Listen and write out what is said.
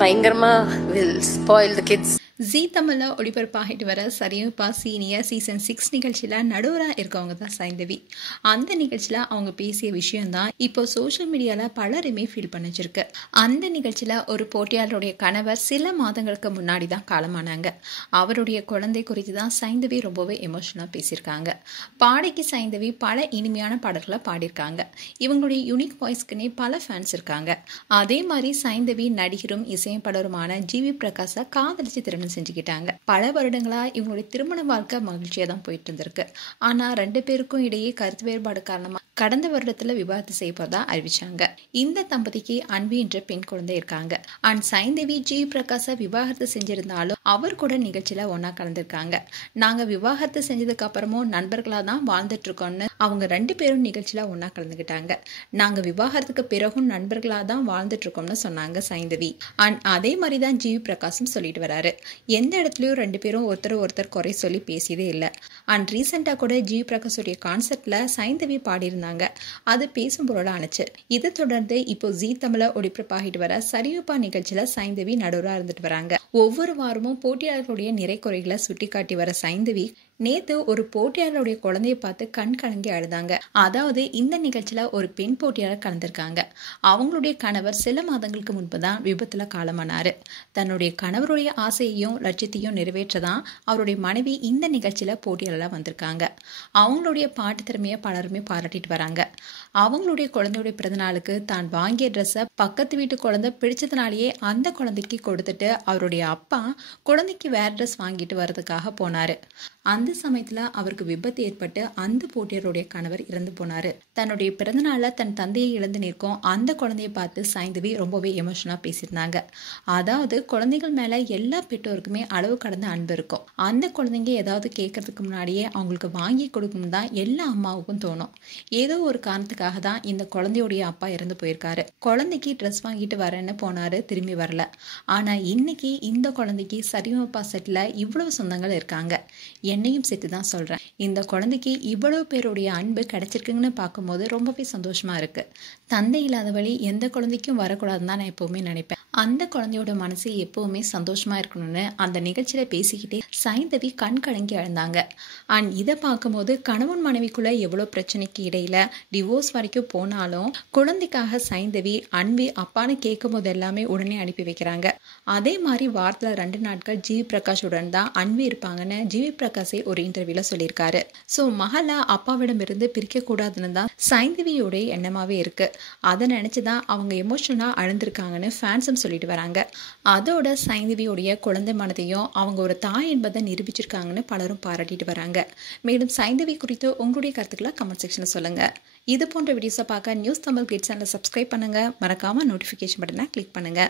பயங்கரமா will spoil the kids. ஜீ தமிழில் ஒளிபரப்பாகிட்டு வர சரியும்பா சீனியர் சீசன் 6 நிகழ்ச்சியில் நடுவராக இருக்கவங்க தான் சைந்தவி. அந்த நிகழ்ச்சியில் அவங்க பேசிய விஷயம்தான் இப்போ சோஷியல் மீடியாவில் பலருமே ஃபீல் பண்ணிச்சிருக்கு. அந்த நிகழ்ச்சியில் ஒரு போட்டியாளருடைய கணவர் சில மாதங்களுக்கு முன்னாடி தான் காலமானாங்க. அவருடைய குழந்தை குறித்து தான் சைந்தவி ரொம்பவே எமோஷனலாக பேசியிருக்காங்க. பாடகி சைந்தவி பல இனிமையான பாடல்களை பாடியிருக்காங்க. இவங்களுடைய யூனிக் வாய்ஸ்க்குன்னே பல ஃபேன்ஸ் இருக்காங்க. அதே மாதிரி சைந்தவி நடிகரும் இசையமைப்பாளருமான ஜிவி பிரகாஷை காதலிச்சு திருமணம் செஞ்சுக்கிட்டாங்க. பல வருடங்களா இவங்களுடைய திருமண வாழ்க்கை மகிழ்ச்சியா தான் போயிட்டு இருந்திருக்கு. ஆனா 2 பேருக்கும் இடையே கருத்து வேறுபாடு காரணமா கடந்த வருடத்துல விவாகரத்து செய்யப்போறதா அறிவிச்சாங்க. இந்த தம்பதிக்கு அன்பு என்ற பெண் குழந்தை இருக்காங்க. அண்ட் சைந்தவி ஜி பிரகாஷை விவாகரத்து செஞ்சிருந்தாலும் அவர் கூட நிகழ்ச்சியில ஒன்னா கலந்துருக்காங்க. நாங்க விவாகரத்து செஞ்சதுக்கு அப்புறமும் நண்பர்களா தான் வாழ்ந்துட்டு இருக்கோம்னு அவங்க 2 பேரும் நிகழ்ச்சியில ஒன்னா கலந்துக்கிட்டாங்க. நாங்க விவாகரத்துக்கு பிறகும் நண்பர்களா தான் வாழ்ந்துட்டு இருக்கோம்னு சொன்னாங்க சைந்தவி. அண்ட் அதே மாதிரி தான் ஜி பிரகாஷும் சொல்லிட்டு வராரு. எந்த இடத்துலயும் 2 பேரும் ஒருத்தர் குறை சொல்லி பேசியதே இல்லை. அண்ட் ரீசெண்டா கூட ஜி பிரகாஷுடைய கான்சர்ட்ல சைந்தவி பாடியிருந்தாங்க. அது பேசும் பொருளா ஆனிச்சு. இதை தொடர்ந்து இப்போ ஜீ தமிழ ஒளிபரப்பாகிட்டு வர சரியுப்பா நிகழ்ச்சியில சைந்தவி நடுவரா இருந்துட்டு வராங்க. ஒவ்வொரு வாரமும் போட்டியாளர்களுடைய நிறை குறைகளை சுட்டி காட்டி வர சைந்தவி நேத்து ஒரு போட்டியாளருடைய குழந்தைய பார்த்து கண் கலங்கி அழுதாங்க. அதாவது இந்த நிகழ்ச்சியில ஒரு பெண் போட்டியாளர் கலந்திருக்காங்க. அவங்களுடைய கணவர் சில மாதங்களுக்கு முன்புதான் விபத்துல காலமானாரு. தன்னுடைய கணவருடைய ஆசையையும் லட்சியத்தையும் நிறைவேற்றதான் அவருடைய மனைவி இந்த நிகழ்ச்சியில போட்டியாளராக வந்திருக்காங்க. அவங்களுடைய பாட்டு திறமையை பலருமே பாராட்டிட்டு வராங்க. அவங்களுடைய குழந்தையுடைய பிறந்தநாளுக்கு தான் வாங்கிய ட்ரெஸ்ஸை பக்கத்து வீட்டு குழந்தை பிடிச்சதுனாலேயே அந்த குழந்தைக்கு கொடுத்துட்டு அவருடைய அப்பா குழந்தைக்கு வேற ட்ரெஸ் வாங்கிட்டு வர்றதுக்காக போனாரு. அந்த சமயத்துல அவருக்கு விபத்து ஏற்பட்டு அந்த போட்டியாளருடைய கணவர் இறந்து போனாரு. தன்னுடைய பிறந்தநாள்ல தன் தந்தையை இழந்து நிற்கும் அந்த குழந்தைய பார்த்து சைந்தவி ரொம்பவே எமோஷனலா பேசியிருந்தாங்க. அதாவது குழந்தைகள் மேல எல்லா பெற்றோருக்குமே அளவு கடந்த அன்பு இருக்கும். அந்த குழந்தைங்க ஏதாவது கேட்கறதுக்கு முன்னாடியே அவங்களுக்கு வாங்கி கொடுக்கும் தான் எல்லா அம்மாவுக்கும் தோணும். ஏதோ ஒரு காரணத்துக்காக தான் இந்த குழந்தையுடைய அப்பா இறந்து போயிருக்காரு. குழந்தைக்கு ட்ரெஸ் வாங்கிட்டு வரேன்னு போனாரு, திரும்பி வரல. ஆனா இன்னைக்கு இந்த குழந்தைக்கு சரியுமப்பா செட்ல இவ்வளவு சொந்தங்கள் இருக்காங்க. என்னையும் சேர்த்து தான் சொல்றேன். இந்த குழந்தைக்கு இவ்வளவு பேருடைய அன்பு கிடைச்சிருக்குன்னு பார்க்கும்போது ரொம்பவே சந்தோஷமா இருக்கு. தந்தை இல்லாத வழி எந்த குழந்தைக்கும் வரக்கூடாதுன்னு தான் நான் எப்பவுமே நினைப்பேன். அந்த குழந்தையோட மனசு எப்பவுமே சந்தோஷமா இருக்கணும்னு அந்த நிகழ்ச்சியில பேசிக்கிட்டே சைந்தவி கண் கலங்கி அழுந்தாங்க. அண்ட் இதை பார்க்கும்போது கணவன் மனைவிக்குள்ள எவ்வளவு பிரச்சனைக்கு இடையில டிவோர்ஸ் வரைக்கும் போனாலும் குழந்தைக்காக சைந்தவி அன்பு அப்பான்னு கேட்கும் போது எல்லாமே உடனே அனுப்பி வைக்கிறாங்க. அதே மாதிரி வாரத்துல 2 நாட்கள் ஜிவி பிரகாஷுடன் தான் அன்பு இருப்பாங்கன்னு ஜிவி பிரகாஷை ஒரு இன்டர்வியூல சொல்லியிருக்காரு. ஸோ மகள அப்பாவிடம் இருந்து பிரிக்க கூடாதுன்னு தான் சைந்தவியோடைய எண்ணமாவே இருக்கு. அதை நினைச்சுதான் அவங்க எமோஷனலா அழுந்திருக்காங்கன்னு ஃபேன்ஸும் சொல்லிட்டு வராங்க. அதோட சைந்தவியோடைய குழந்தை மனதையும் அவங்க ஒரு தாய் என்பதை நிரூபிச்சிருக்காங்கன்னு பலரும் பாராட்டிட்டு வராங்க. மேலும் சைந்தவி குறித்து உங்களுடைய கருத்துக்களை கமெண்ட் செக்ஷன்ல சொல்லுங்க. இது போன்ற வீடியோஸை பார்க்க நியூஸ் தமிழ் கிட்ஸ் சேனலை சப்ஸ்கிரைப் பண்ணுங்க. மறக்காம நோட்டிஃபிகேஷன் பட்டனை கிளிக் பண்ணுங்க.